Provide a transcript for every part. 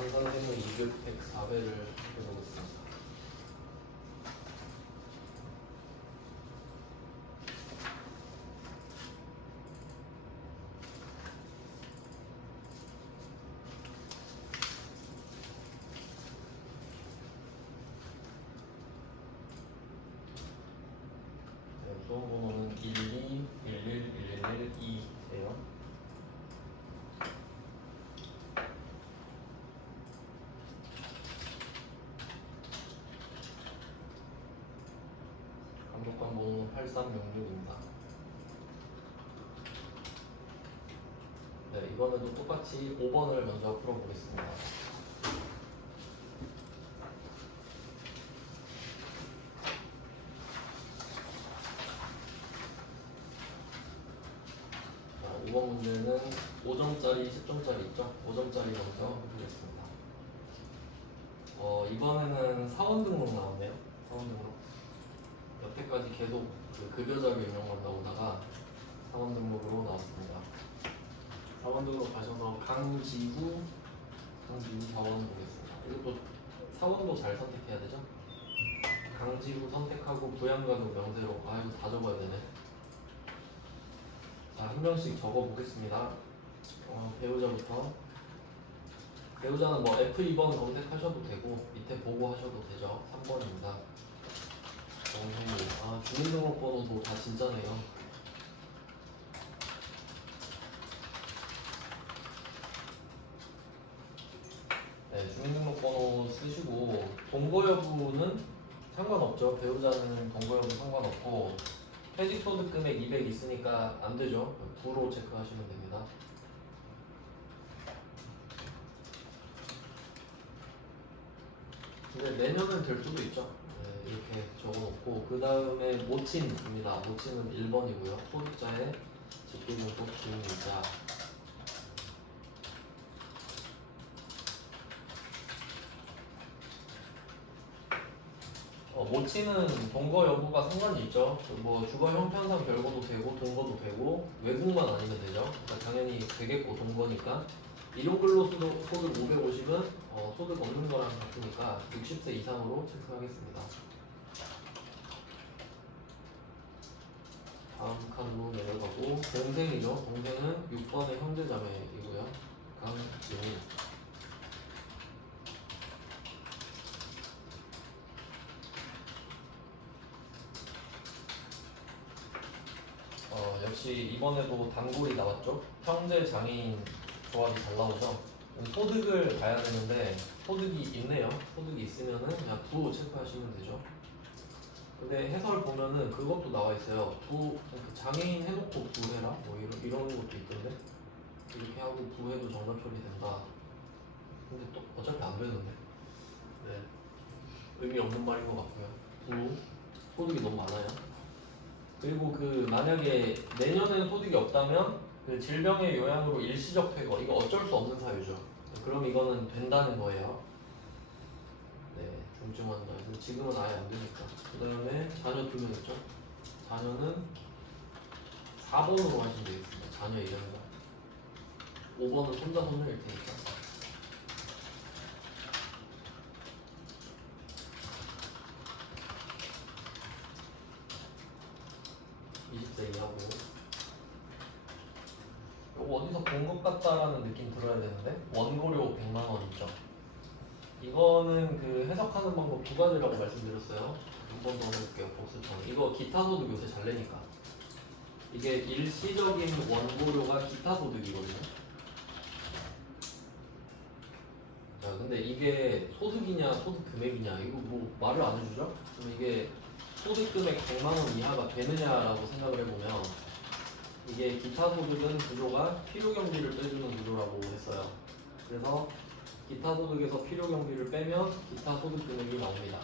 한상생의 2급 104회를 해보겠습니다. 수험 번호는 1211112예요. 감독관 번호는 8366입니다. 네, 이번에도 똑같이 5번을 먼저 풀어보겠습니다. 자, 이번 문제는 5점짜리, 10점짜리 있죠? 5점짜리 먼저 해보겠습니다. 이번에는 사원 등록 나왔네요. 사원 등록. 여태까지 계속 그 급여자료 이런만 나오다가 사원 등록으로 나왔습니다. 사원 등록 가셔서 강지구 사원 보겠습니다. 이것도 사원도 잘 선택해야 되죠? 강지구 선택하고 부양가족 명세로. 아, 이거 다 적어야 되네. 자, 한 명씩 적어 보겠습니다. 배우자부터. 배우자는 뭐 F2번 검색하셔도 되고 밑에 보고 하셔도 되죠. 3번입니다. 주민등록번호도 다 진짜네요. 네, 주민등록번호 쓰시고 동거 여부는 상관없죠. 배우자는 동거 여부 상관없고 퇴직소득금액 200 있으니까 안 되죠. 부로 체크하시면 됩니다. 근데 내년은 될 수도 있죠. 네, 이렇게 적어놓고 그 다음에 모친입니다. 모친은 1번이고요. 소득자의 직계등록 기입자. 모친은 동거 여부가 상관이 있죠. 뭐 주거 형편상 별거도 되고 동거도 되고 외국만 아니면 되죠. 그러니까 당연히 되겠고 동거니까. 일용근로소득 550은 소득 없는 거랑 같으니까 60세 이상으로 체크하겠습니다. 다음 칸으로 내려가고 동생이죠. 동생은 6번의 형제자매이고요. 강용희. 역시 이번에도 단골이 나왔죠. 형제 장애인 조합이 잘 나오죠. 소득을 봐야 되는데 소득이 있네요. 소득이 있으면은 그냥 부 체크하시면 되죠. 근데 해설 보면은 그것도 나와 있어요. 부 장애인 해놓고 부해라 뭐 이런 것도 있던데 이렇게 하고 부해도 정답 처리된다. 근데 또 어차피 안 되는데. 네, 의미 없는 말인 것 같고요. 부 소득이 너무 많아요. 그리고 그 만약에 내년엔 소득이 없다면 그 질병의 요양으로 일시적 퇴거, 이거 어쩔 수 없는 사유죠. 그럼 이거는 된다는 거예요. 네, 중증 환자. 지금은 아예 안 되니까. 그 다음에 자녀 2명 있죠. 자녀는 4번으로 하시면 되겠습니다. 자녀 이름과 5번은 손자 손녀일 테니까. 이거 어디서 본 것 같다라는 느낌 들어야 되는데 원고료 100만원 있죠. 이거는 그 해석하는 방법 2가지라고 말씀드렸어요. 한 번 더 해볼게요. 복수처럼. 이거 기타 소득 요새 잘 내니까. 이게 일시적인 원고료가 기타 소득이거든요. 자, 근데 이게 소득이냐 소득 금액이냐 이거 뭐 말을 안 해주죠? 그럼 이게 소득 금액 100만원 이하가 되느냐라고 생각을 해보면 이게 기타 소득은 구조가 필요 경비를 빼주는 구조라고 했어요. 그래서 기타 소득에서 필요 경비를 빼면 기타 소득 금액이 나옵니다.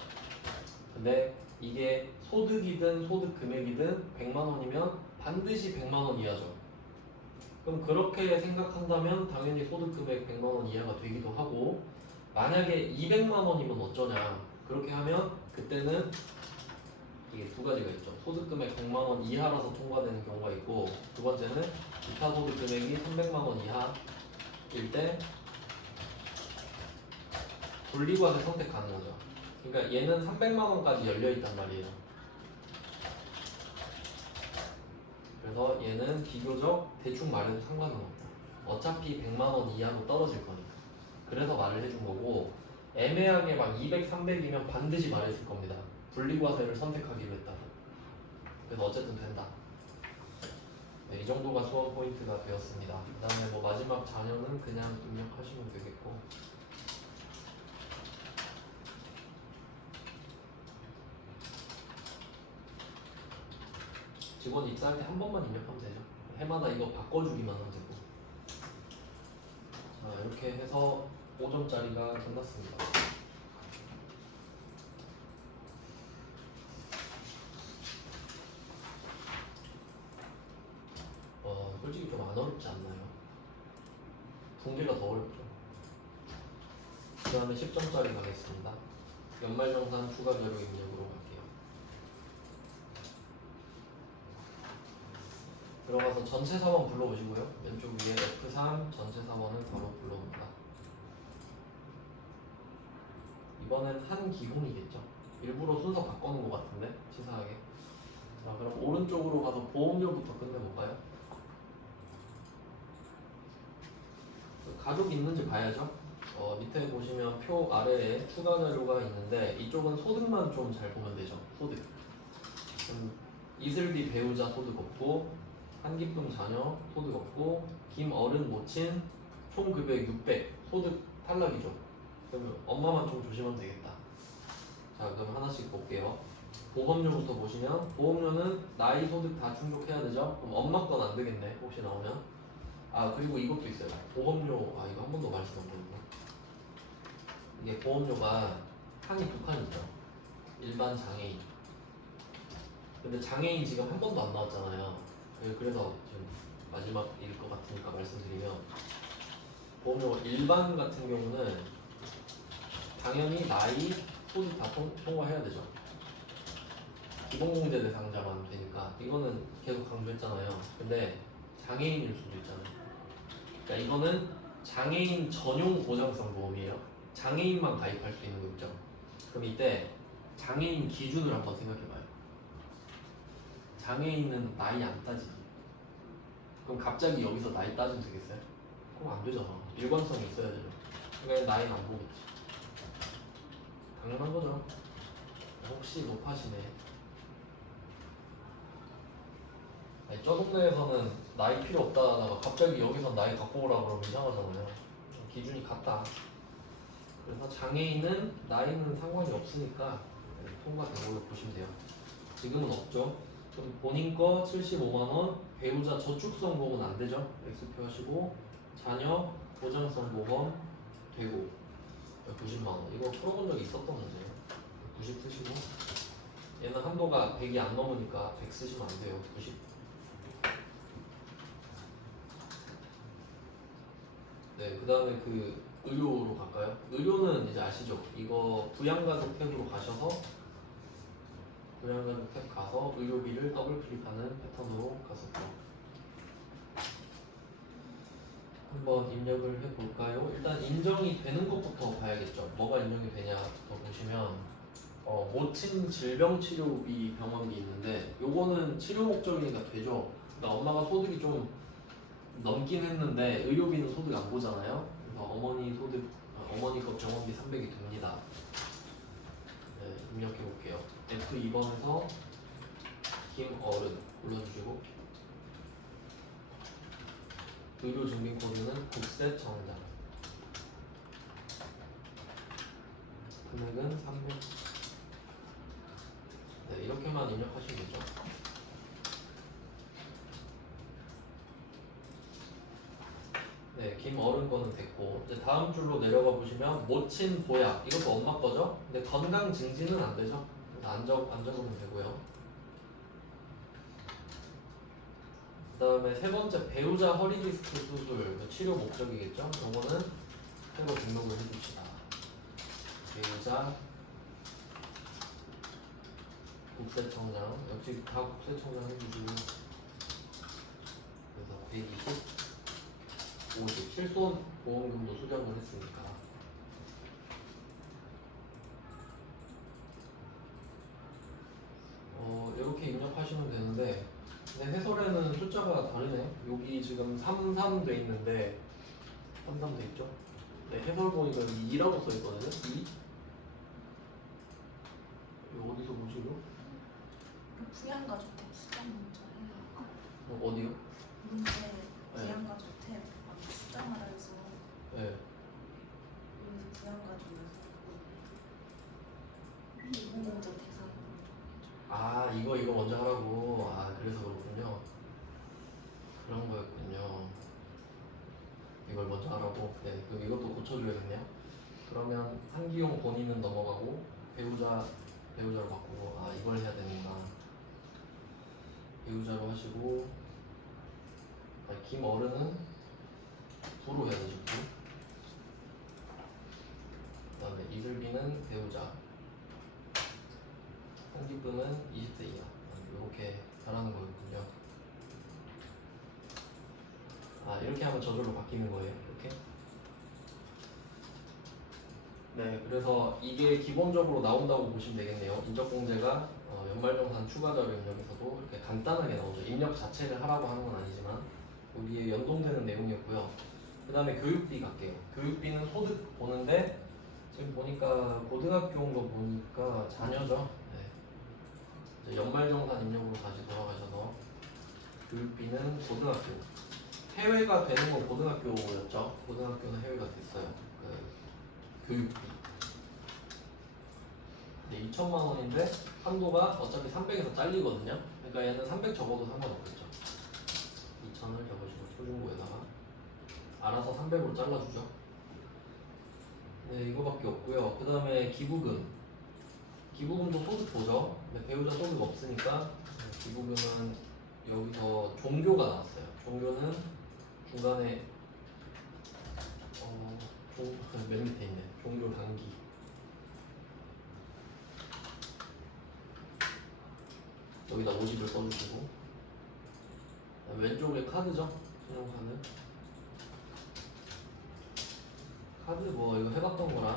근데 이게 소득이든 소득 금액이든 100만 원이면 반드시 100만 원 이하죠. 그럼 그렇게 생각한다면 당연히 소득 금액 100만 원 이하가 되기도 하고, 만약에 200만 원이면 어쩌냐, 그렇게 하면 그때는 이게 2가지가 있죠. 소득 금액 100만 원 이하라서 통과되는 경우가 있고, 두 번째는 기타 소득 금액이 300만 원 이하일 때 분리과세 선택하는 거죠. 그러니까 얘는 300만 원까지 열려 있단 말이에요. 그래서 얘는 비교적 대충 말해도 상관은 없다. 어차피 100만 원 이하로 떨어질 거니까. 그래서 말을 해준 거고, 애매하게 막 200, 300이면 반드시 말해줄 겁니다. 분리과세를 선택하기로 했다고. 그래서 어쨌든 된다. 네, 이 정도가 수업 포인트가 되었습니다. 그 다음에 뭐 마지막 자녀는 그냥 입력하시면 되겠고, 직원 입사할 때 한 번만 입력하면 되죠. 해마다 이거 바꿔주기만 하면 되고. 자, 이렇게 해서 5점짜리가 끝났습니다. 솔직히 좀 안 어렵지 않나요? 붕괴가 더 어렵죠. 그 다음에 10점짜리 가겠습니다. 연말정산 추가 자료 입력으로 갈게요. 들어가서 전체 사원 불러오시고요. 왼쪽 위에 F3 전체 사원을 바로 불러옵니다. 이번엔 한 기본이겠죠. 일부러 순서 바꿔놓은 것 같은데 치사하게. 자, 그럼 오른쪽으로 가서 보험료부터 끝내볼까요? 가족 있는지 봐야죠. 밑에 보시면 표 아래에 추가 자료가 있는데 이쪽은 소득만 좀 잘 보면 되죠. 소득. 이슬비 배우자 소득 없고, 한기쁨 자녀 소득 없고, 김어른 모친 총 급여액 600 소득 탈락이죠. 그러면 엄마만 좀 조심하면 되겠다. 자, 그럼 하나씩 볼게요. 보험료부터 보시면 보험료는 나이 소득 다 충족해야 되죠. 그럼 엄마 건 안 되겠네. 혹시 나오면. 아, 그리고 이것도 있어요. 보험료. 이거 한 번도 말씀 안 드렸네. 이게 보험료가 칸이 두 칸 있죠. 일반 장애인. 근데 장애인 지금 한 번도 안 나왔잖아요. 그래서 지금 마지막일 것 같으니까 말씀드리면, 보험료가 일반 같은 경우는 당연히 나이, 소득 다 통과해야 되죠. 기본공제 대상자만 되니까 이거는 계속 강조했잖아요. 근데 장애인일 수도 있잖아요. 그러니까 이거는 장애인 전용 보장성 보험이에요. 장애인만 가입할 수 있는 거 있죠. 그럼 이때 장애인 기준을 한번 생각해봐요. 장애인은 나이 안 따지지. 그럼 갑자기 여기서 나이 따지면 되겠어요? 그럼 안 되잖아. 일관성이 있어야 되죠. 그러니까 나이는 안 보겠지. 당연한 거죠. 혹시 높아시네. 아니, 저 동네에서는 나이 필요 없다다가 갑자기 여기서 나이 갖고 오라 그러면 이상하잖아요. 기준이 같다. 그래서 장애인은 나이는 상관이 없으니까 통과된 걸로 보시면 돼요. 지금은 없죠. 그럼 본인 거 75만원, 배우자 저축성 보험은 안 되죠. X표 하시고, 자녀 보장성 보험 되고 90만원. 이거 풀어본 적이 있었던 문제예요. 90 쓰시고, 얘는 한도가 100이 안 넘으니까 100 쓰시면 안 돼요. 90. 네, 그 다음에 그 의료로 갈까요? 의료는 이제 아시죠? 이거 부양가족 탭으로 가셔서 부양가족 탭 가서 의료비를 더블 클릭하는 패턴으로 갔었죠. 한번 입력을 해볼까요? 일단 인정이 되는 것부터 봐야겠죠. 뭐가 인정이 되냐부터 보시면 모친 질병치료비 병원비 있는데 요거는 치료 목적이니까 되죠. 그러니까 엄마가 소득이 좀 넘긴 했는데 의료비는 소득 안 보잖아요. 그래서 어머니 거 병원비 300이 됩니다. 네, 입력해 볼게요. F2번에서 김어른 불러주시고, 의료증빙코드는 국세청장, 금액은 300. 네, 이렇게만 입력하시면 되죠. 네, 김어른 거는 됐고, 이제 다음 줄로 내려가 보시면 모친 보약, 이것도 엄마 거죠. 근데 건강 증진은 안 되죠. 그래서 안 적으면 되고요. 그 다음에 세 번째 배우자 허리 디스크 수술 치료 목적이겠죠. 이거는 새로 등록을 해줍시다. 배우자 국세청장, 역시 다 국세청장 해주시고, 그래서 120, 50 실손 보험금도 수령을 했으니까 하시면 되는데 근데 해설에는 숫자가 다르네요. 여기 지금 33 돼 있는데 33 돼 있죠? 네, 해설 보니까 여기 2라고 써 있거든요. 2. 이거 어디서 보지 이거? 부양가주택 수정 문자에 어디요? 문제 부양가주택 수정하라 해서 네. 여기서 부양가주에서 이공공적 대상 아 이거 먼저 하라고. 아 그래서 그렇군요. 그런 거였군요. 이걸 먼저 하라고. 네, 그럼 이것도 고쳐줘야겠네요. 그러면 상기용 본인은 넘어가고 배우자로 바꾸고. 아 이걸 해야 되는구나. 배우자로 하시고. 아니, 김어른은 부로 해야 되죠. 부. 그다음에 이슬비는 배우자. 한기쁨은 20대 이하. 이렇게 잘하는 거였군요. 아 이렇게 하면 저절로 바뀌는 거예요. 이렇게. 네, 그래서 이게 기본적으로 나온다고 보시면 되겠네요. 인적공제가 연말정산 추가자료 입력에서도 이렇게 간단하게 나오죠. 입력 자체를 하라고 하는 건 아니지만 여기에 연동되는 내용이었고요. 그 다음에 교육비 갈게요. 교육비는 소득 보는데 지금 보니까 고등학교인 거 보니까 자녀죠. 네. 이제 연말정산 입력으로 다시 돌아가셔서 교육비는 고등학교. 해외가 되는 건 고등학교였죠. 고등학교는 해외가 됐어요. 교육비. 네, 2천만 원인데 한도가 어차피 300에서 잘리거든요. 그러니까 얘는 300 적어도 상관없겠죠. 2천을 적으시고 초중고에다가 알아서 300으로 잘라주죠. 네, 이거밖에 없고요. 그 다음에 기부금. 기부금도 소득 보죠. 근데 배우자 소득 없으니까 기부금은 여기서 종교가 나왔어요. 종교는 중간에 맨 밑에 있네. 종교 단기. 여기다 50을 써주시고 왼쪽에 카드죠? 신용카드. 카드 뭐 이거 해봤던 거라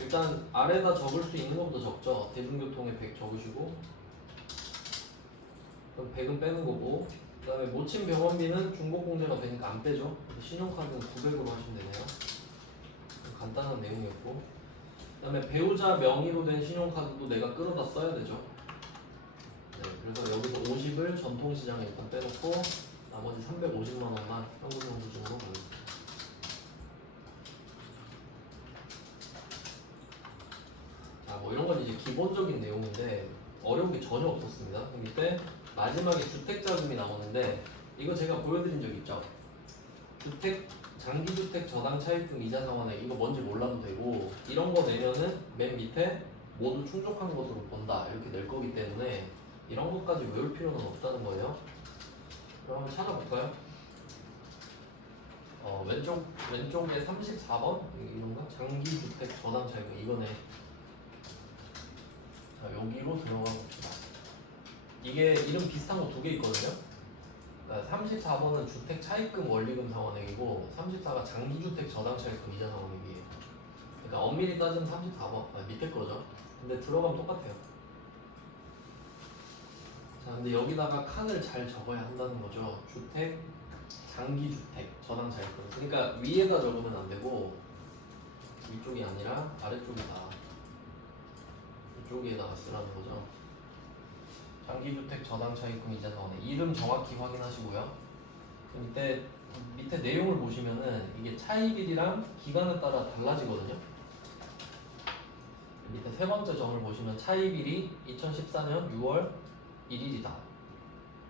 일단 아래다 적을 수 있는 것부터 적죠. 대중교통에 100 적으시고 그럼 100은 빼는 거고 그 다음에 모친 병원비는 중복공제가 되니까 안 빼죠. 신용카드는 900으로 하시면 되네요. 간단한 내용이었고 그 다음에 배우자 명의로 된 신용카드도 내가 끌어다 써야 되죠. 네, 그래서 여기서 50을 전통시장에 일단 빼놓고 나머지 350만 원만 현금성 수준으로 보겠습니다. 자, 뭐 이런 건 이제 기본적인 내용인데 어려운 게 전혀 없었습니다. 이때 마지막에 주택자금이 나오는데 이거 제가 보여드린 적 있죠? 장기주택 저당 차입금 이자 상환액 이거 뭔지 몰라도 되고 이런 거 내면은 맨 밑에 모두 충족한 것으로 본다 이렇게 낼 거기 때문에 이런 것까지 외울 필요는 없다는 거예요. 그럼 한번 찾아볼까요? 왼쪽에 34번 이건가? 장기주택 저당 차입금 이거네. 자, 여기로 들어가 봅시다. 이게 이름 비슷한 거 두 개 있거든요. 34번은 주택 차입금 원리금 상환액이고 34가 장기주택 저당 차입금 이자 상환액이에요. 그러니까 엄밀히 따지면 34번 밑에 거죠. 근데 들어가면 똑같아요. 자, 근데 여기다가 칸을 잘 적어야 한다는 거죠. 주택, 장기주택 저당 차입금. 그러니까 위에다 적으면 안 되고 위쪽이 아니라 아래쪽이다. 이쪽에다가 쓰라는 거죠. 장기주택 저당 차입금 이자 상환액 이름 정확히 확인하시고요. 밑에 내용을 보시면은 이게 차입일이랑 기간에 따라 달라지거든요. 밑에 세 번째 점을 보시면 차입일이 2014년 6월 1일이다.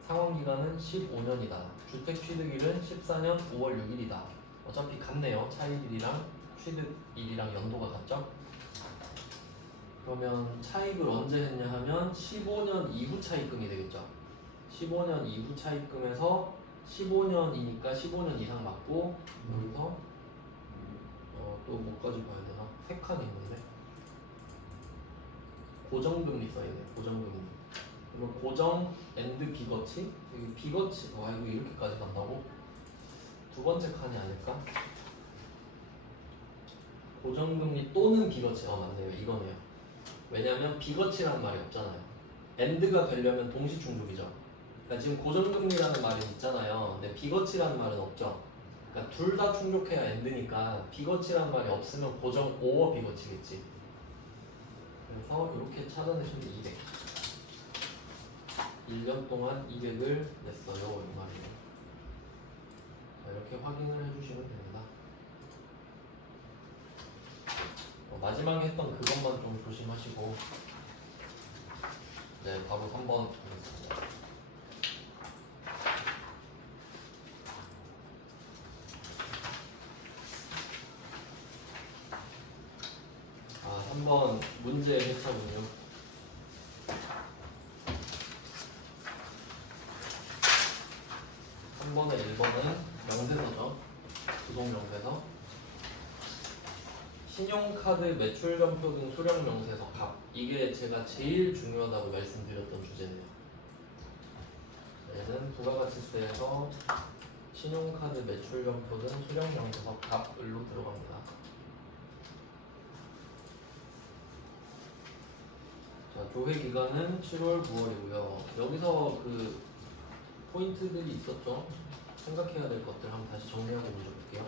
상환기간은 15년이다. 주택취득일은 14년 5월 6일이다. 어차피 같네요. 차입일이랑 취득일이랑 연도가 같죠? 그러면 차입을 언제 했냐 하면 15년 이후 차입금이 되겠죠. 15년 이후 차입금에서 15년이니까 15년 이상 맞고 여기서 또 뭐까지 봐야 되나? 세 칸이 있는데 고정금리 써있네. 고정금리. 그리고 고정 앤드 비거치 여기 비거치 이거 이렇게까지 간다고? 두 번째 칸이 아닐까? 고정금리 또는 비거치 맞네요. 이거네요. 왜냐하면 비거치라는 말이 없잖아요. AND가 되려면 동시 충족이죠. 그러니까 지금 고정금리라는 말은 있잖아요. 근데 비거치라는 말은 없죠. 그러니까 둘 다 충족해야 AND니까 비거치라는 말이 없으면 고정 오어 비거치겠지. 그래서 이렇게 찾아내시면 200. 1년 동안 200을 냈어요. 이 말이에요. 자, 이렇게 확인을 해주시면 됩니다. 마지막에 했던 그것만 좀 조심하시고 네, 바로 3번 보겠습니다. 아, 3번 문제 해차군요. 3번에 1번은 명세서죠. 부동명세서. 신용카드 매출점표 등 수령명세서 값. 이게 제가 제일 중요하다고 말씀드렸던 주제네요. 얘는 부가가치세에서 신용카드 매출점표 등 수령명세서 값을로 들어갑니다. 자, 조회 기간은 7월, 9월이고요. 여기서 그 포인트들이 있었죠. 생각해야 될 것들 한번 다시 정리하고 먼저 볼게요.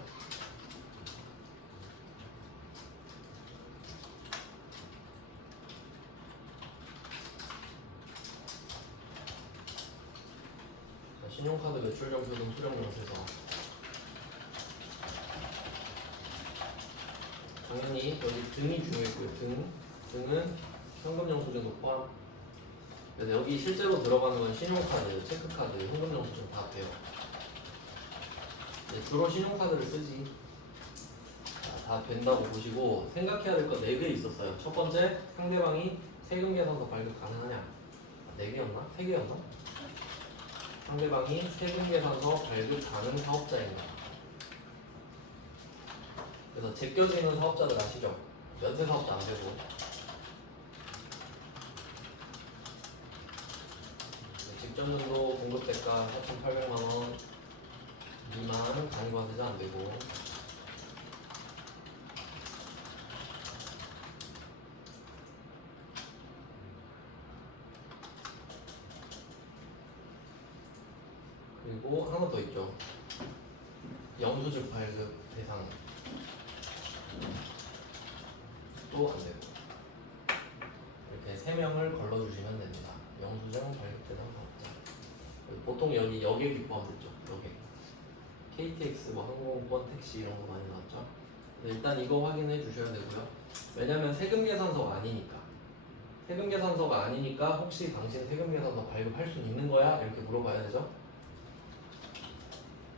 자, 신용카드 매출점표 등 수령명세서. 당연히 여기 등이 중요했고요. 등은 현금영수증도 포함. 그래서 여기 실제로 들어가는 건 신용카드, 체크카드, 현금영수증 다 돼요. 네, 주로 신용카드를 쓰지. 자, 다 된다고 보시고 생각해야 될 거 4개 있었어요. 첫 번째, 상대방이 세금 계산서 발급 가능하냐? 4개였나? 3개였나? 상대방이 세금 계산서 발급 가능 사업자인가? 그래서 제껴지는 사업자들 아시죠? 연쇄 사업자 안 되고. 직전년도 공급대가 4,800만원 미만 간과세자 안 되고. 그리고 하나 더 있죠. 영수증 발급 대상 또 안 되고. 이렇게 3명을 걸러주시면 됩니다. 영수증 발급 대상 사업자. 보통 여기 여객이 포함됐죠. 여객. KTX, 뭐 항공권, 택시 이런 거 많이 나왔죠. 일단 이거 확인해 주셔야 되고요. 왜냐면 세금 계산서가 아니니까. 세금 계산서가 아니니까 혹시 당신 세금 계산서 발급할 수 있는 거야? 이렇게 물어봐야 되죠.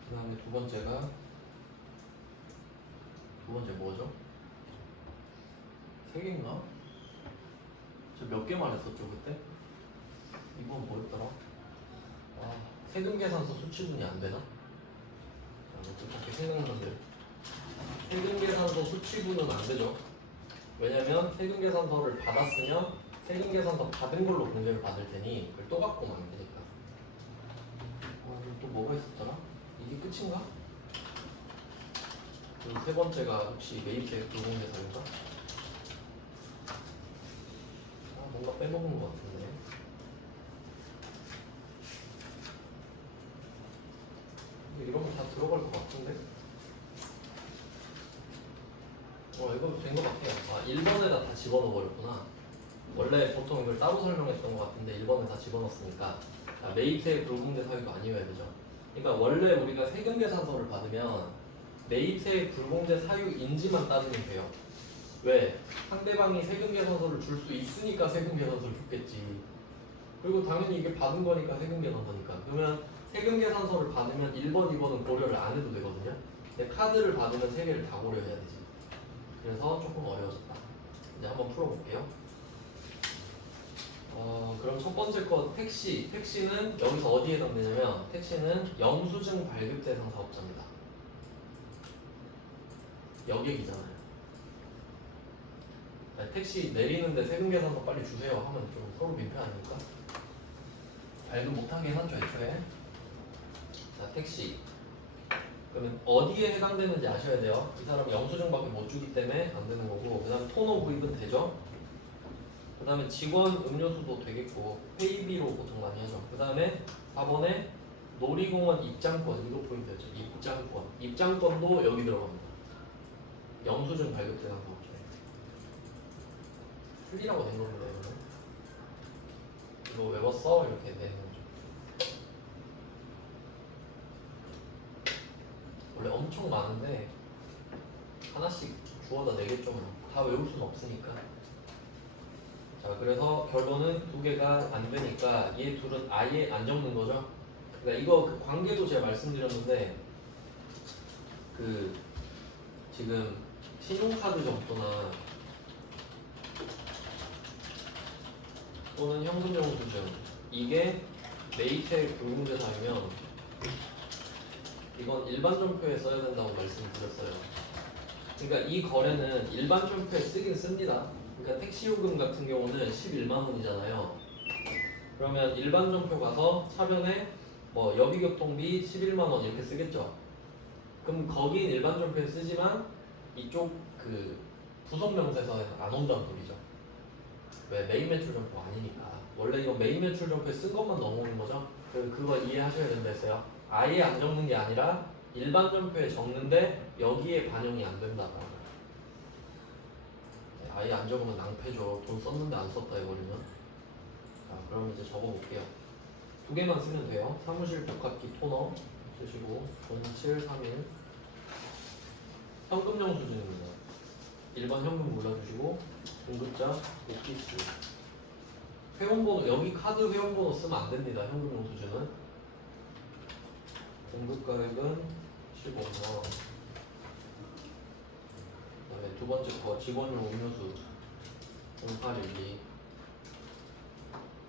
그 다음에 두 번째 뭐죠? 3개인가? 저 몇 개만 했었죠 그때? 이번 뭐였더라? 아, 세금 계산서 수취분이 안 되나? 어떻게 생각나는데 세금 계산서 수취분은 안 되죠. 왜냐면 세금 계산서를 받았으면 세금 계산서 받은 걸로 공제를 받을 테니 그걸 또 갖고 오면 안 되니까. 그럼 또 뭐가 있었더라? 이게 끝인가? 그리고 세 번째가 혹시 매입세 불공제 사유인가? 뭔가 빼먹은 것 같은데. 근데 이러면 다 들어갈 것 같은데? 이거 된 것 같아요. 1번에다 다 집어넣어 버렸구나. 원래 보통 이걸 따로 설명했던 것 같은데 1번에 다 집어넣었으니까 매입세 불공제 사유도 아니어야 되죠. 그러니까 원래 우리가 세금 계산서를 받으면 매입세 불공제 사유인지만 따지면 돼요. 왜? 상대방이 세금 계산서를 줄 수 있으니까 세금 계산서를 줬겠지. 그리고 당연히 이게 받은 거니까 세금 계산서니까. 그러면 세금 계산서를 받으면 1번, 2번은 고려를 안 해도 되거든요. 근데 카드를 받으면 3개를 다 고려해야 되지. 그래서 조금 어려워졌다. 이제 한번 풀어볼게요. 그럼 첫 번째 거 택시. 택시는 여기서 어디에 해당되냐면 택시는 영수증 발급 대상 사업자입니다. 여객이잖아요. 택시 내리는데 세금 계산서 빨리 주세요 하면 좀 서로 민폐 아닙니까? 발급 못하게 해놨죠 애초에. 자, 택시. 그러면 어디에 해당되는지 아셔야 돼요. 이 사람 영수증밖에 못 주기 때문에 안 되는 거고, 그 다음에 토너 구입은 되죠. 그 다음에 직원 음료수도 되겠고 페이비로 보통 많이 하죠. 그 다음에 4번에 놀이공원 입장권, 이거 포인트였죠. 입장권도 여기 들어갑니다. 영수증 발급되는 거 틀리라고 된 겁니다. 이거 외웠어? 이렇게 내는 거죠. 원래 엄청 많은데 하나씩 주워다 내겠죠. 다 외울 수는 없으니까. 자, 그래서 결론은 두 개가 안 되니까 얘 둘은 아예 안 적는 거죠. 그러니까 이거 그 관계도 제가 말씀드렸는데 그 지금 신용카드 점포나 또는 현금영수증 이게 메이트의 불공제사이면 이건 일반 점표에 써야 된다고 말씀드렸어요. 그러니까 이 거래는 일반 점표에 쓰긴 씁니다. 그러니까 택시요금 같은 경우는 11만 원이잖아요. 그러면 일반 점표 가서 차변에 뭐 여비교통비 11만 원 이렇게 쓰겠죠. 그럼 거긴 일반 점표에 쓰지만 이쪽 그 부속 명세서에는 안 온다는 소리죠. 왜? 메인 매출 점포 아니니까. 원래 이거 메인 매출 점포에 쓴 것만 넘어오는 거죠. 그거 이해하셔야 된다 했어요. 아예 안 적는 게 아니라 일반 점표에 적는데 여기에 반영이 안 된다. 아예 안 적으면 낭패죠. 돈 썼는데 안 썼다 해버리면. 자, 그럼 이제 적어볼게요. 두 개만 쓰면 돼요. 사무실 복합기 토너 쓰시고 0731 현금 영수증입니다. 일반 현금 골라주시고 공급자 오피스 회원번호, 여기 카드 회원번호 쓰면 안 됩니다. 현금 영수증은 공급가액은 15만. 그다음에 두 번째 거 직원용 음료수 0812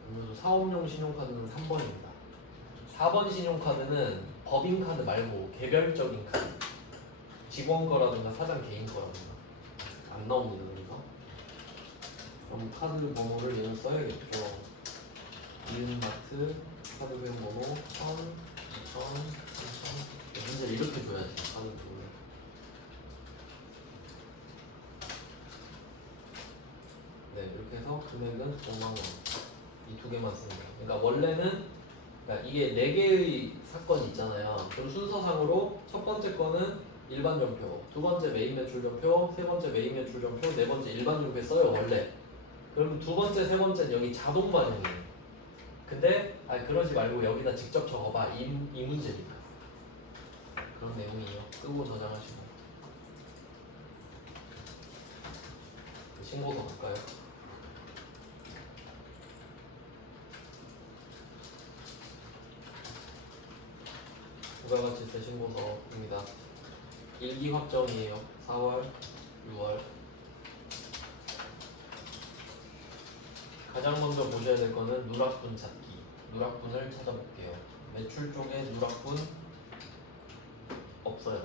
음료수 사업용 신용카드는 3번입니다. 4번 신용카드는 법인카드 말고 개별적인 카드, 직원 거라든가 사장 개인 거라든가 안 나옵니다. 그래서 그럼 카드 번호를 얘는 써야겠죠. 이은마트 카드 회원 번호 1000, 2000, 3000 현재 이렇게 줘야지 카드 번호를. 네, 이렇게 해서 금액은 5만원. 이 두 개만 쓰는 거예요. 그러니까 원래는 그러니까 이게 4개의 사건이 있잖아요. 그럼 순서상으로 첫 번째 거는 일반 점표, 두 번째 메인 매출 점표, 세 번째 메인 매출 점표, 네 번째 일반 점표에 써요 원래. 그럼 두 번째, 세 번째는 여기 자동 반영이에요. 근데 그러지 말고 여기다 직접 적어봐. 이 문제니까. 그런 내용이에요. 끄고 저장하시고. 신고서 볼까요? 부가가치세 신고서입니다. 일기 확정이에요. 4월, 6월. 가장 먼저 보셔야 될 거는 누락분 찾기. 누락분을 찾아볼게요. 매출 쪽에 누락분 없어요.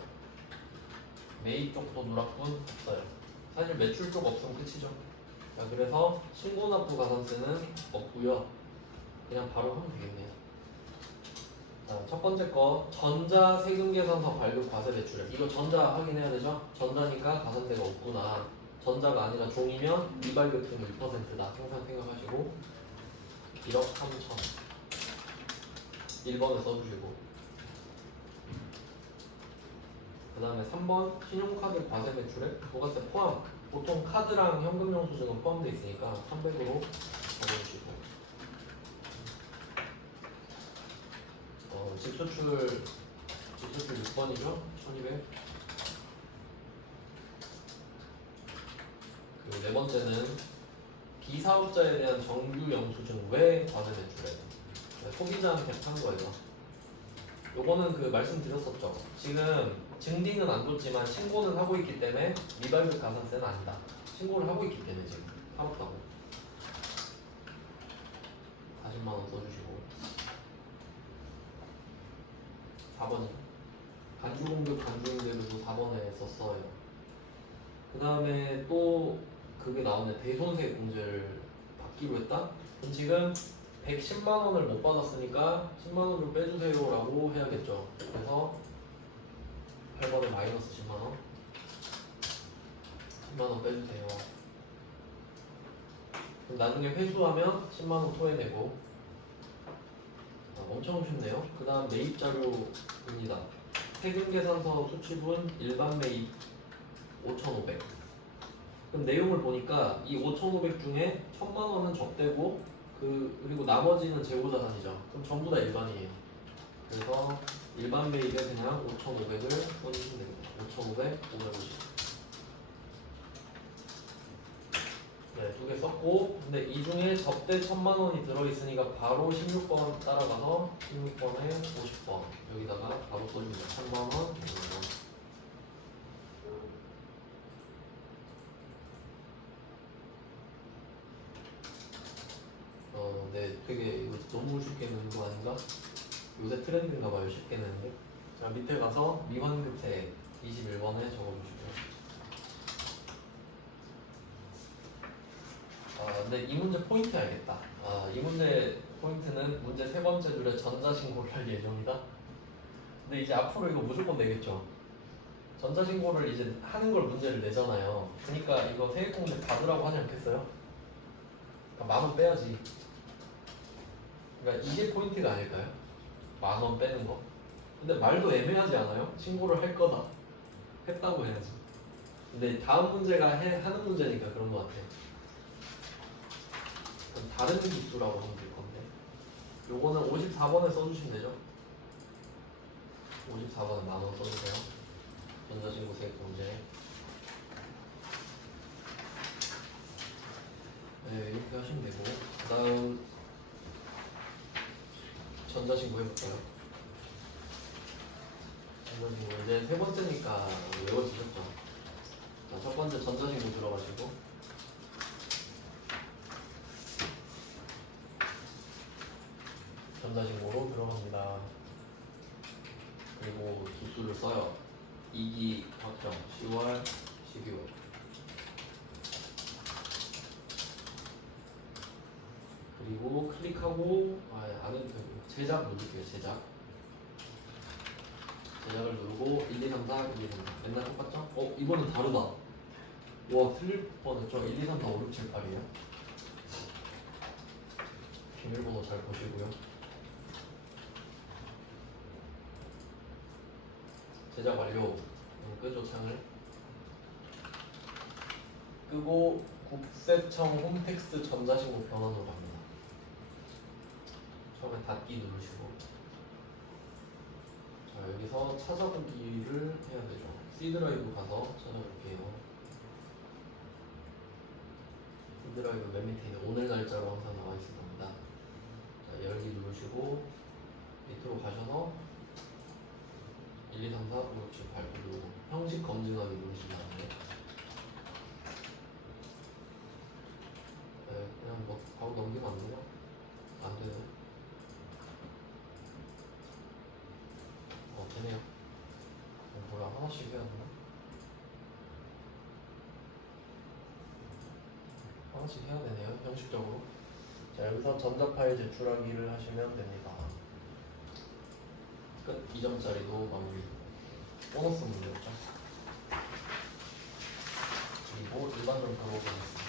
매입 쪽도 누락분 없어요. 사실 매출 쪽 없으면 끝이죠. 자, 그래서 신고납부 가산세는 없고요. 그냥 바로 하면 되겠네요. 자, 첫 번째 거 전자 세금계산서 발급 과세 대출액. 이거 전자 확인해야 되죠? 전자니까 가산세가 없구나. 전자가 아니라 종이면 미발급등이 2%다. 항상 생각하시고 1억 3천 1번에 써주시고 그 다음에 3번 신용카드 과세 대출액 부가세 포함. 보통 카드랑 현금 영수증은 포함되어 있으니까 300으로 적어주시고 집수출 6번이죠? 1200. 그 네 번째는 비사업자에 대한 정규 영수증 외 과세 대출액. 소비자한테 판 거예요. 요거는 그 말씀드렸었죠. 지금 증빙은 안 줬지만 신고는 하고 있기 때문에 미발급 가산세는 아니다. 신고를 하고 있기 때문에 지금 팔았다고. 40만 원 써주시고 4번이 간주공급 간주임대료도 4번에 썼어요. 그 다음에 또 그게 나오네. 대손세 공제를 받기로 했다? 그럼 지금 110만 원을 못 받았으니까 10만 원 좀 빼주세요 라고 해야겠죠. 그래서 8번에 마이너스 10만 원 10만 원 빼주세요. 그럼 나중에 회수하면 10만원 토해내고. 엄청 쉽네요. 그 다음 매입 자료입니다. 세금 계산서 수취분 일반 매입 5,500. 그럼 내용을 보니까 이 5,500 중에 1,000만원은 접대고 그리고 나머지는 재고자산이죠. 그럼 전부 다 일반이에요. 그래서 일반 매입에 그냥 5,500을 써주시면 됩니다. 5,500, 550. 네, 두 개 썼고, 근데 이 중에 접대 1,000만원이 들어있으니까 바로 16번 따라가서 16번에 50번 여기다가 바로 써줍니다. 1,000만원, 1,000만원. 네, 되게 이거 너무 쉽게 내는 거 아닌가? 요새 트렌드인가 봐요, 쉽게 내는 게. 자, 밑에 가서 미환급세 21번에 적어주시고요. 근데 이 문제 포인트 알겠다. 이 문제 포인트는 문제 세 번째 줄에 전자신고를 할 예정이다. 근데 이제 앞으로 이거 무조건 내겠죠. 전자신고를 이제 하는 걸 문제를 내잖아요. 그러니까 이거 세액공제 받으라고 하지 않겠어요? 그러니까 10,000원 빼야지. 그러니까 이게 포인트가 아닐까요? 10,000원 빼는 거. 근데 말도 애매하지 않아요? 신고를 할 거다. 했다고 해야지. 근데 다음 문제가 하는 문제니까 그런 것 같아요. 그럼 다른 기수라고 하면 될 건데. 요거는 54번에 써주시면 되죠. 54번에 10,000원 써주세요. 전자신고 세액공제. 네, 이렇게 하시면 되고. 그 다음 전자신고 해볼까요? 전자신고 이제 세 번째니까 외워지셨죠? 자, 첫 번째 전자신고 들어가시고 전자신고로 들어갑니다. 그리고 기수를 써요. 2기 확정 10월, 12월. 그리고 클릭하고 안 해도 되고 제작 누를게요. 제작을 누르고 1, 2, 3, 4, 1, 2, 3, 4 맨날 똑같죠? 이번엔 다르다. 와 틀릴 뻔했죠? 1, 2, 3, 4, 5, 6, 7, 8이에요. 비밀번호 잘 보시고요. 제작 완료. 끄죠 창을. 끄고 국세청 홈택스 전자신고 변환으로 갑니다. 처음에 닫기 누르시고 자 여기서 찾아보기를 해야 되죠. C 드라이브 가서 찾아볼게요. C 드라이브 맨 밑에 있는 오늘 날짜로 항상 나와 있을 겁니다. 자 열기 누르시고 밑으로 가셔서 1, 2, 3, 4, 5, 6, 7, 8 누르고 형식 검증하기 누르신 다음에 그냥 뭐 바로 넘기면 안 돼요? 안 되네. 되네요. 뭐야 하나씩 해야 되나? 하나씩 해야 되네요. 형식적으로. 자 여기서 전자파일 제출하기를 하시면 됩니다. 끝. 2점짜리도 마무리. 보너스 문제였죠. 그리고 일반으로 들어오겠습니다.